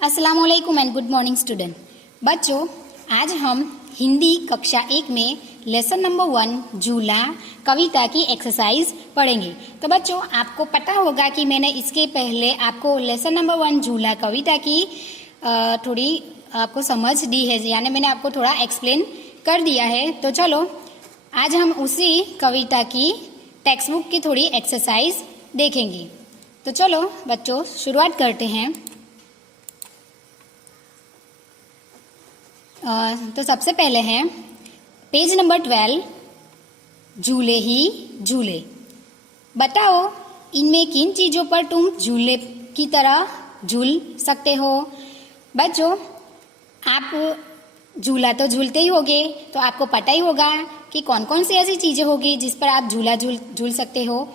अस्सलामुअलैकुम and good morning student. बच्चों, आज हम हिंदी कक्षा 1 में लेसन नंबर 1 झूला कविता की एक्सरसाइज पढ़ेंगे। तो बच्चों, आपको पता होगा कि मैंने इसके पहले आपको लेसन नंबर 1 झूला कविता की थोड़ी आपको समझ दी है, यानी मैंने आपको थोड़ा एक्सप्लेन कर दिया है। तो चलो आज हम उसी कविता की टेक्स्ट बुक की थोड़ी एक्सरसाइज देखेंगे। तो चलो बच्चों शुरुआत करते हैं। तो सबसे पहले है पेज नंबर 12, झूले ही झूले। बताओ इनमें किन चीजों पर तुम झूले की तरह झूल सकते हो। बच्चों, आप झूला तो झूलते ही होगे, तो आपको पता ही होगा कि कौन कौन सी ऐसी चीजें होगी जिस पर आप झूला झूल सकते हो।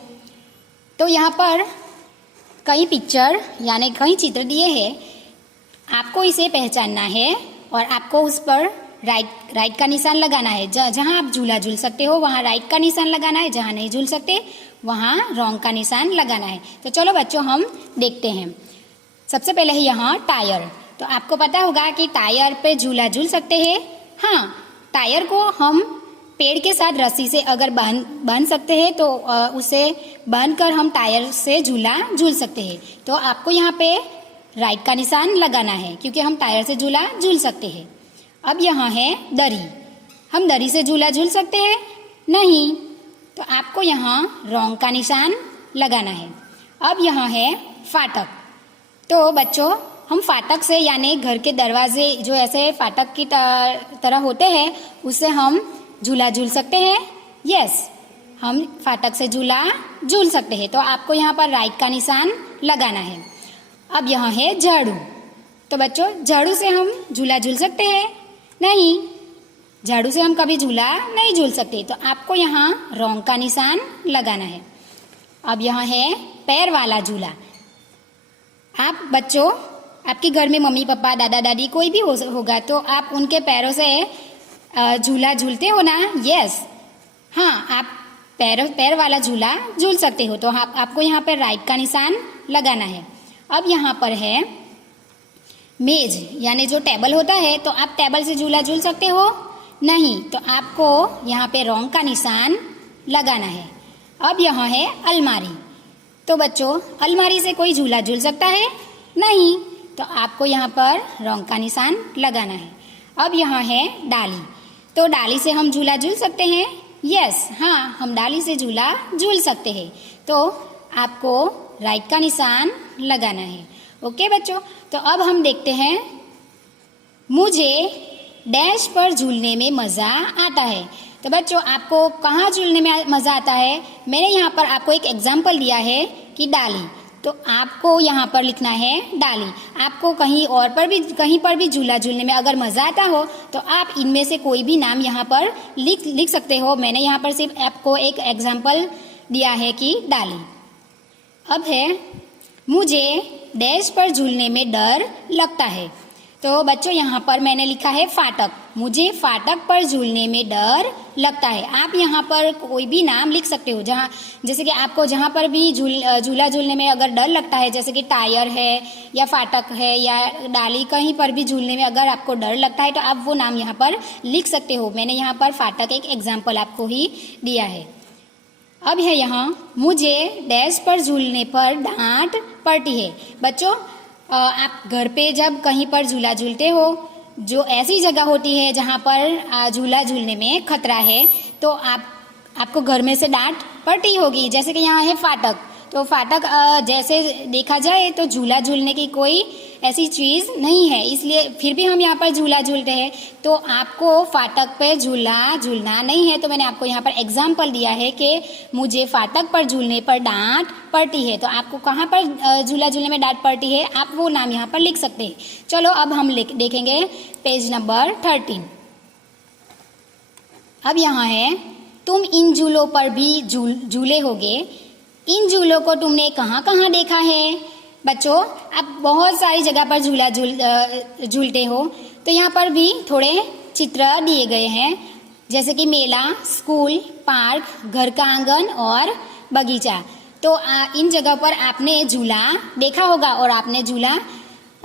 तो यहाँ पर कई पिक्चर यानी कई चित्र दिए हैं, आपको इसे पहचानना है और आपको उस पर राइट का निशान लगाना है। जहां आप झूला झूल सकते हो वहां राइट का निशान लगाना है, जहां नहीं झूल सकते वहां रॉन्ग का निशान लगाना है। तो चलो बच्चों हम देखते हैं। सबसे पहले है यहाँ टायर। तो आपको पता होगा कि टायर पे झूला झूल सकते हैं। हाँ, टायर को हम पेड़ के साथ रस्सी से अगर बांध सकते हैं तो उसे बांध कर हम टायर से झूला झूल सकते हैं। तो आपको यहाँ पे राइट का निशान लगाना है क्योंकि हम टायर से झूला झूल सकते हैं। अब यहाँ है दरी। हम दरी से झूला झूल सकते हैं? नहीं, तो आपको यहाँ रॉन्ग का निशान लगाना है। अब यहाँ है फाटक। तो बच्चों, हम फाटक से यानी घर के दरवाजे जो ऐसे फाटक की तरह होते हैं उससे हम झूला झूल सकते हैं। यस, हम फाटक से झूला झूल सकते हैं। तो आपको यहाँ पर राइट का निशान लगाना है। अब यहाँ है झाड़ू। तो बच्चों, झाड़ू से हम झूला झूल सकते हैं? नहीं, झाड़ू से हम कभी झूला नहीं झूल सकते। तो आपको यहाँ रॉन्ग का निशान लगाना है। अब यहाँ है पैर वाला झूला। आप बच्चों, आपके घर में मम्मी पापा दादा दादी कोई भी होगा तो आप उनके पैरों से झूला झूलते हो ना? यस, हाँ, आप पैर वाला झूला झूल सकते हो। तो आपको यहाँ पर राइट का निशान लगाना है। अब यहाँ पर है मेज यानी जो टेबल होता है, तो आप टेबल से झूला झूल सकते हो? नहीं, तो आपको यहाँ पे रॉन्ग का निशान लगाना है। अब यहाँ है अलमारी। तो बच्चों, अलमारी से कोई झूला झूल सकता है? नहीं, तो आपको यहाँ पर रॉन्ग का निशान लगाना है। अब यहाँ है डाली। तो डाली से हम झूला झूल सकते हैं? यस, हाँ, हम डाली से झूला झूल सकते हैं। तो आपको राइट का निशान लगाना है। ओके बच्चों, तो अब हम देखते हैं मुझे डैश पर झूलने में मजा आता है। तो बच्चों, आपको कहाँ झूलने में मजा आता है? मैंने यहाँ पर आपको एक एग्जाम्पल दिया है कि डाली। तो आपको यहाँ पर लिखना है डाली। आपको कहीं पर भी झूला झूलने में अगर मजा आता हो तो आप इनमें से कोई भी नाम यहाँ पर लिख सकते हो। मैंने यहाँ पर सिर्फ आपको एक एग्जाम्पल दिया है कि डाली। अब है मुझे डैश पर झूलने में डर लगता है। तो बच्चों, यहाँ पर मैंने लिखा है फाटक। मुझे फाटक पर झूलने में डर लगता है। आप यहाँ पर कोई भी नाम लिख सकते हो, जैसे कि आपको जहाँ पर भी झूला झूलने में अगर डर लगता है, जैसे कि टायर है या फाटक है या डाली, कहीं पर भी झूलने में अगर आपको डर लगता है तो आप वो नाम यहाँ पर लिख सकते हो। मैंने यहाँ पर फाटक एक एग्जाम्पल आपको ही दिया है। अब है यहाँ मुझे डैश पर झूलने पर डांट पड़ती है। बच्चों, आप घर पे जब कहीं पर झूला झूलते हो, जो ऐसी जगह होती है जहाँ पर झूला झूलने में खतरा है, तो आपको घर में से डांट पड़ती होगी। जैसे कि यहाँ है फाटक। तो फाटक जैसे देखा जाए तो झूला झूलने की कोई ऐसी चीज नहीं है, इसलिए फिर भी हम यहाँ पर झूला झूलते हैं। तो आपको फाटक पे झूला झूलना नहीं है। तो मैंने आपको यहाँ पर एग्जाम्पल दिया है कि मुझे फाटक पर झूलने पर डांट पड़ती है। तो आपको कहाँ पर झूला झूलने में डांट पड़ती है, आप वो नाम यहाँ पर लिख सकते हैं। चलो अब हम देखेंगे पेज नंबर 13। अब यहाँ है तुम इन झूलों पर भी झूले होगे। इन झूलों को तुमने कहाँ कहाँ देखा है? बच्चों, आप बहुत सारी जगह पर झूला झूलते हो। तो यहाँ पर भी थोड़े चित्र दिए गए हैं, जैसे कि मेला, स्कूल, पार्क, घर का आंगन और बगीचा। तो इन जगह पर आपने झूला देखा होगा और आपने झूला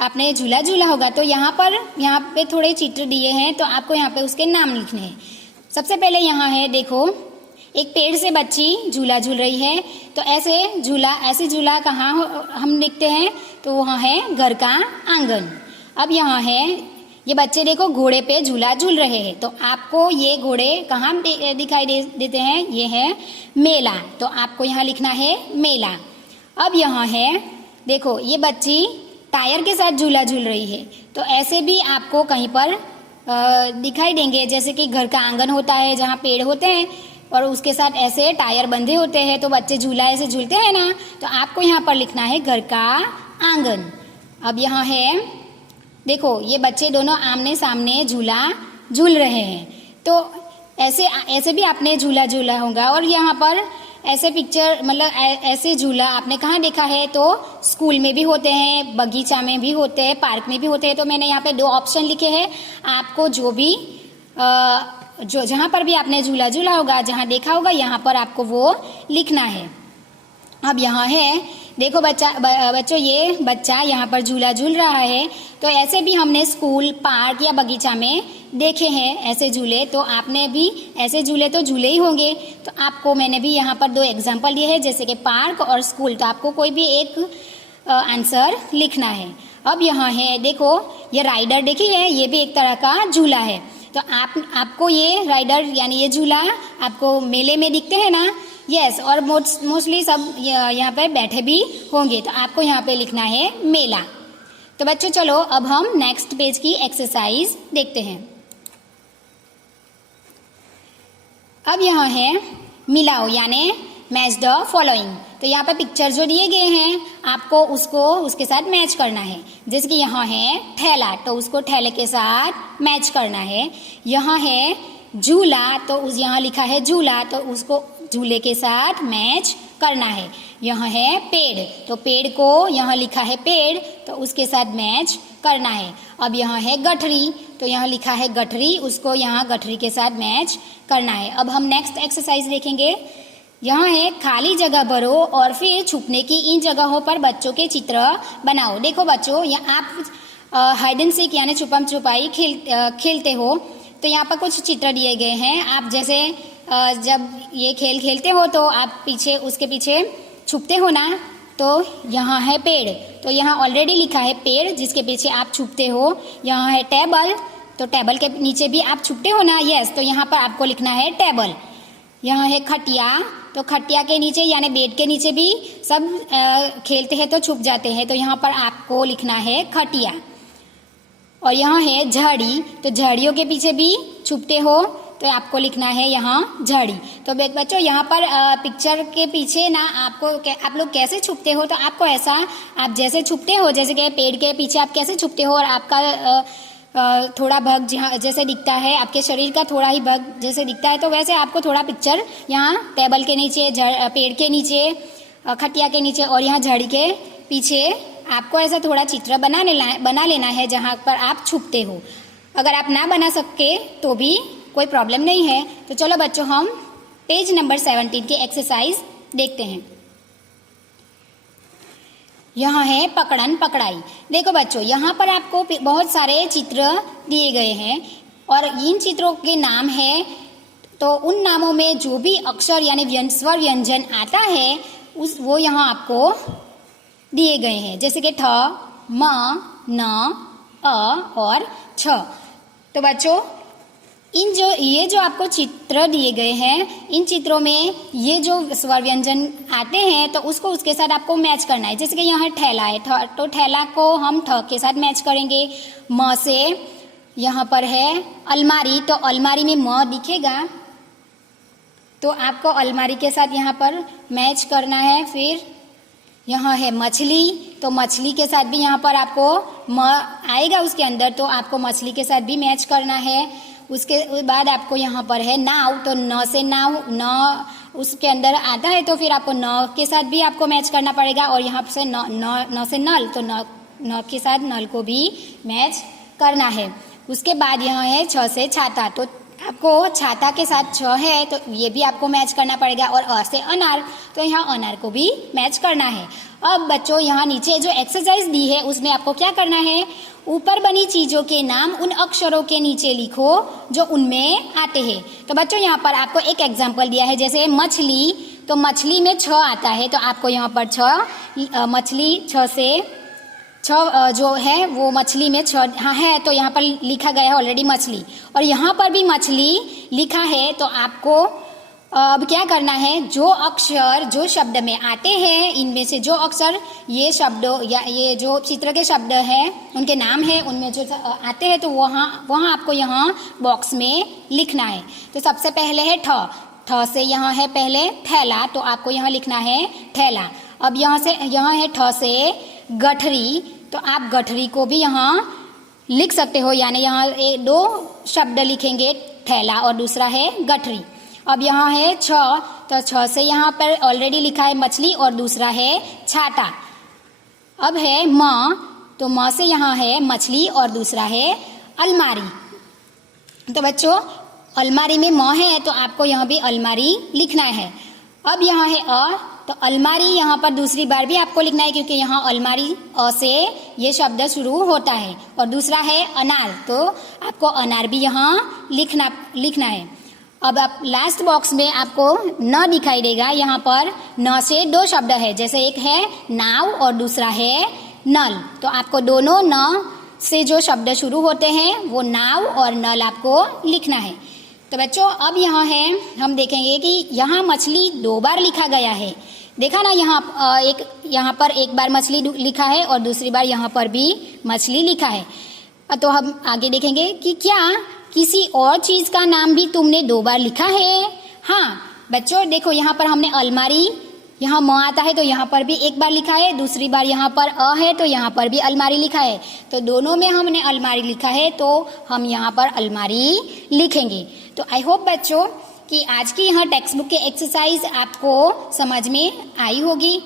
आपने झूला झूला होगा तो यहाँ पे थोड़े चित्र दिए हैं, तो आपको यहाँ पे उसके नाम लिखने हैं। सबसे पहले यहाँ है, देखो एक पेड़ से बच्ची झूला झूल रही है। तो ऐसे झूला कहाँ हम देखते हैं, तो वहाँ है घर का आंगन। अब यहाँ है, ये बच्चे देखो घोड़े पे झूला झूल रहे हैं। तो आपको ये घोड़े कहाँ दिखाई देते हैं, ये है मेला। तो आपको यहाँ लिखना है मेला। अब यहाँ है, देखो ये बच्ची टायर के साथ झूला झूल रही है। तो ऐसे भी आपको कहीं पर दिखाई देंगे, जैसे कि घर का आंगन होता है जहाँ पेड़ होते हैं और उसके साथ ऐसे टायर बंधे होते हैं, तो बच्चे झूला ऐसे झूलते हैं ना, तो आपको यहाँ पर लिखना है घर का आंगन। अब यहाँ है, देखो ये बच्चे दोनों आमने सामने झूला झूल रहे हैं। तो ऐसे भी आपने झूला झूला होगा। और यहाँ पर ऐसे पिक्चर मतलब ऐसे झूला आपने कहाँ देखा है, तो स्कूल में भी होते हैं, बगीचा में भी होते हैं, पार्क में भी होते हैं। तो मैंने यहाँ पे 2 ऑप्शन लिखे हैं, आपको जो भी जहाँ पर भी आपने झूला झूला होगा, जहाँ देखा होगा, यहाँ पर आपको वो लिखना है। अब यहाँ है, देखो बच्चों ये बच्चा यहाँ पर झूला झूल रहा है। तो ऐसे भी हमने स्कूल, पार्क या बगीचा में देखे हैं ऐसे झूले। तो आपने भी ऐसे झूले तो झूले ही होंगे। तो आपको मैंने भी यहाँ पर 2 एग्जाम्पल दिए हैं, जैसे कि पार्क और स्कूल। तो आपको कोई भी एक आंसर लिखना है। अब यहाँ है, देखो ये राइडर देखी है, ये भी एक तरह का झूला है। तो आपको ये राइडर यानी ये झूला आपको मेले में दिखते हैं ना, यस। और मोस्टली सब यहाँ पे बैठे भी होंगे। तो आपको यहाँ पे लिखना है मेला। तो बच्चों चलो अब हम नेक्स्ट पेज की एक्सरसाइज देखते हैं। अब यहाँ है मिलाओ यानी मैच द फॉलोइंग। तो यहाँ पे पिक्चर जो दिए गए हैं आपको उसके साथ मैच करना है। जैसे कि यहाँ है ठेला, तो उसको ठेले के साथ मैच करना है। यहाँ है झूला, तो यहाँ लिखा है झूला, तो उसको झूले के साथ मैच करना है। यहाँ है पेड़, तो पेड़ को यहाँ लिखा है पेड़, तो उसके साथ मैच करना है। अब यहाँ है गठरी, तो यहाँ लिखा है गठरी, उसको यहाँ गठरी के साथ मैच करना है। अब हम नेक्स्ट एक्सरसाइज देखेंगे। यहाँ है खाली जगह भरो और फिर छुपने की इन जगहों पर बच्चों के चित्र बनाओ। देखो बच्चों, यहाँ आप हाइड एंड सीक यानी छुपम छुपाई खेलते हो। तो यहाँ पर कुछ चित्र दिए गए हैं। आप जैसे जब ये खेल खेलते हो तो आप उसके पीछे छुपते हो ना। तो यहाँ है पेड़, तो यहाँ ऑलरेडी लिखा है पेड़ जिसके पीछे आप छुपते हो। यहाँ है टेबल, तो टेबल के नीचे भी आप छुपते हो ना, यस। तो यहाँ पर आपको लिखना है टेबल। यहाँ है खटिया, तो खटिया के नीचे यानी बेड के नीचे भी सब खेलते हैं तो छुप जाते हैं। तो यहाँ पर आपको लिखना है खटिया। और यहाँ है झाड़ी, तो झाड़ियों के पीछे भी छुपते हो, तो आपको लिखना है यहाँ झाड़ी। तो बच्चों यहाँ पर पिक्चर के पीछे ना आप लोग कैसे छुपते हो, तो आपको ऐसा आप जैसे छुपते हो, जैसे कि पेड़ के पीछे आप कैसे छुपते हो और आपका थोड़ा भाग जैसे दिखता है, आपके शरीर का थोड़ा ही भाग जैसे दिखता है, तो वैसे आपको थोड़ा पिक्चर यहाँ टेबल के नीचे, पेड़ के नीचे, खटिया के नीचे और यहाँ झाड़ी के पीछे आपको ऐसा थोड़ा चित्र बना लेना है जहाँ पर आप छुपते हो। अगर आप ना बना सके तो भी कोई प्रॉब्लम नहीं है। तो चलो बच्चों हम पेज नंबर 17 की एक्सरसाइज देखते हैं। यहाँ है पकड़न पकड़ाई। देखो बच्चों, यहाँ पर आपको बहुत सारे चित्र दिए गए हैं और इन चित्रों के नाम है। तो उन नामों में जो भी अक्षर यानी स्वर व्यंजन आता है वो यहाँ आपको दिए गए हैं, जैसे कि ठ, म, न, अ और छ। तो बच्चों ये जो आपको चित्र दिए गए हैं, इन चित्रों में ये जो स्वर व्यंजन आते हैं तो उसको उसके साथ आपको मैच करना है। जैसे कि यहाँ ठेला है, तो ठेला को हम ठ के साथ मैच करेंगे। म से यहाँ पर है अलमारी, तो अलमारी में म दिखेगा, तो आपको अलमारी के साथ यहाँ पर मैच करना है। फिर यहाँ है मछली, तो मछली के साथ भी यहाँ पर आपको म आएगा उसके अंदर, तो आपको मछली के साथ भी मैच करना है। उसके बाद आपको यहाँ पर है नाव, तो न से नाव, न उसके अंदर आता है, तो फिर आपको न के साथ भी आपको मैच करना पड़ेगा। और यहाँ से न से नल, तो न के साथ नल को भी मैच करना है। उसके बाद यहाँ है छ से छाता, तो आपको छाता के साथ छ है तो ये भी आपको मैच करना पड़ेगा, और अ से अनार, तो यहाँ अनार को भी मैच करना है। अब बच्चों यहाँ नीचे जो एक्सरसाइज दी है उसमें आपको क्या करना है, ऊपर बनी चीजों के नाम उन अक्षरों के नीचे लिखो जो उनमें आते हैं। तो बच्चों यहाँ पर आपको एक एग्जाम्पल दिया है, जैसे मछली, तो मछली में छ आता है, तो आपको यहाँ पर मछली छ से जो है वो मछली में हाँ है, तो यहाँ पर लिखा गया है ऑलरेडी मछली, और यहाँ पर भी मछली लिखा है। तो आपको अब क्या करना है, जो अक्षर जो शब्द में आते हैं इनमें से जो अक्षर ये शब्द या ये जो चित्र के शब्द हैं उनके नाम है उनमें जो आते हैं तो वहाँ आपको यहाँ बॉक्स में लिखना है। तो सबसे पहले है ठ से यहाँ है पहले थैला, तो आपको यहाँ लिखना है थैला। अब यहाँ है ठ से गठरी, तो आप गठरी को भी यहाँ लिख सकते हो, यानी यहाँ दो शब्द लिखेंगे, थैला और दूसरा है गठरी। अब यहाँ है छ, तो छ से यहाँ पर ऑलरेडी लिखा है मछली और दूसरा है छाता। अब है म, तो म से यहाँ है मछली और दूसरा है अलमारी। तो बच्चों अलमारी में म है तो आपको यहाँ भी अलमारी लिखना है। अब यहाँ है अ, तो अलमारी यहाँ पर दूसरी बार भी आपको लिखना है क्योंकि यहाँ अलमारी अ से ये शब्द शुरू होता है। और दूसरा है अनार, तो आपको अनार भी यहाँ लिखना है। अब आप लास्ट बॉक्स में आपको न दिखाई देगा, यहाँ पर न से दो शब्द है, जैसे एक है नाव और दूसरा है नल, तो आपको दोनों न से जो शब्द शुरू होते हैं वो नाव और नल आपको लिखना है। तो बच्चों अब यहाँ है हम देखेंगे कि यहाँ मछली दो बार लिखा गया है, देखा ना, यहाँ पर एक बार मछली लिखा है और दूसरी बार यहाँ पर भी मछली लिखा है। तो हम आगे देखेंगे कि क्या किसी और चीज का नाम भी तुमने दो बार लिखा है। हाँ बच्चों देखो, यहाँ पर हमने अलमारी, यहाँ म आता है तो यहाँ पर भी एक बार लिखा है, दूसरी बार यहाँ पर अ है तो यहाँ पर भी अलमारी लिखा है, तो दोनों में हमने अलमारी लिखा है तो हम यहाँ पर अलमारी लिखेंगे। तो आई होप बच्चों कि आज की यहाँ टेक्स्ट बुक की एक्सरसाइज आपको समझ में आई होगी।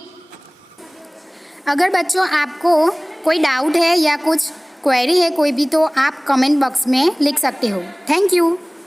अगर बच्चों आपको कोई डाउट है या कुछ क्वेरी है कोई भी, तो आप कमेंट बॉक्स में लिख सकते हो। Thank you.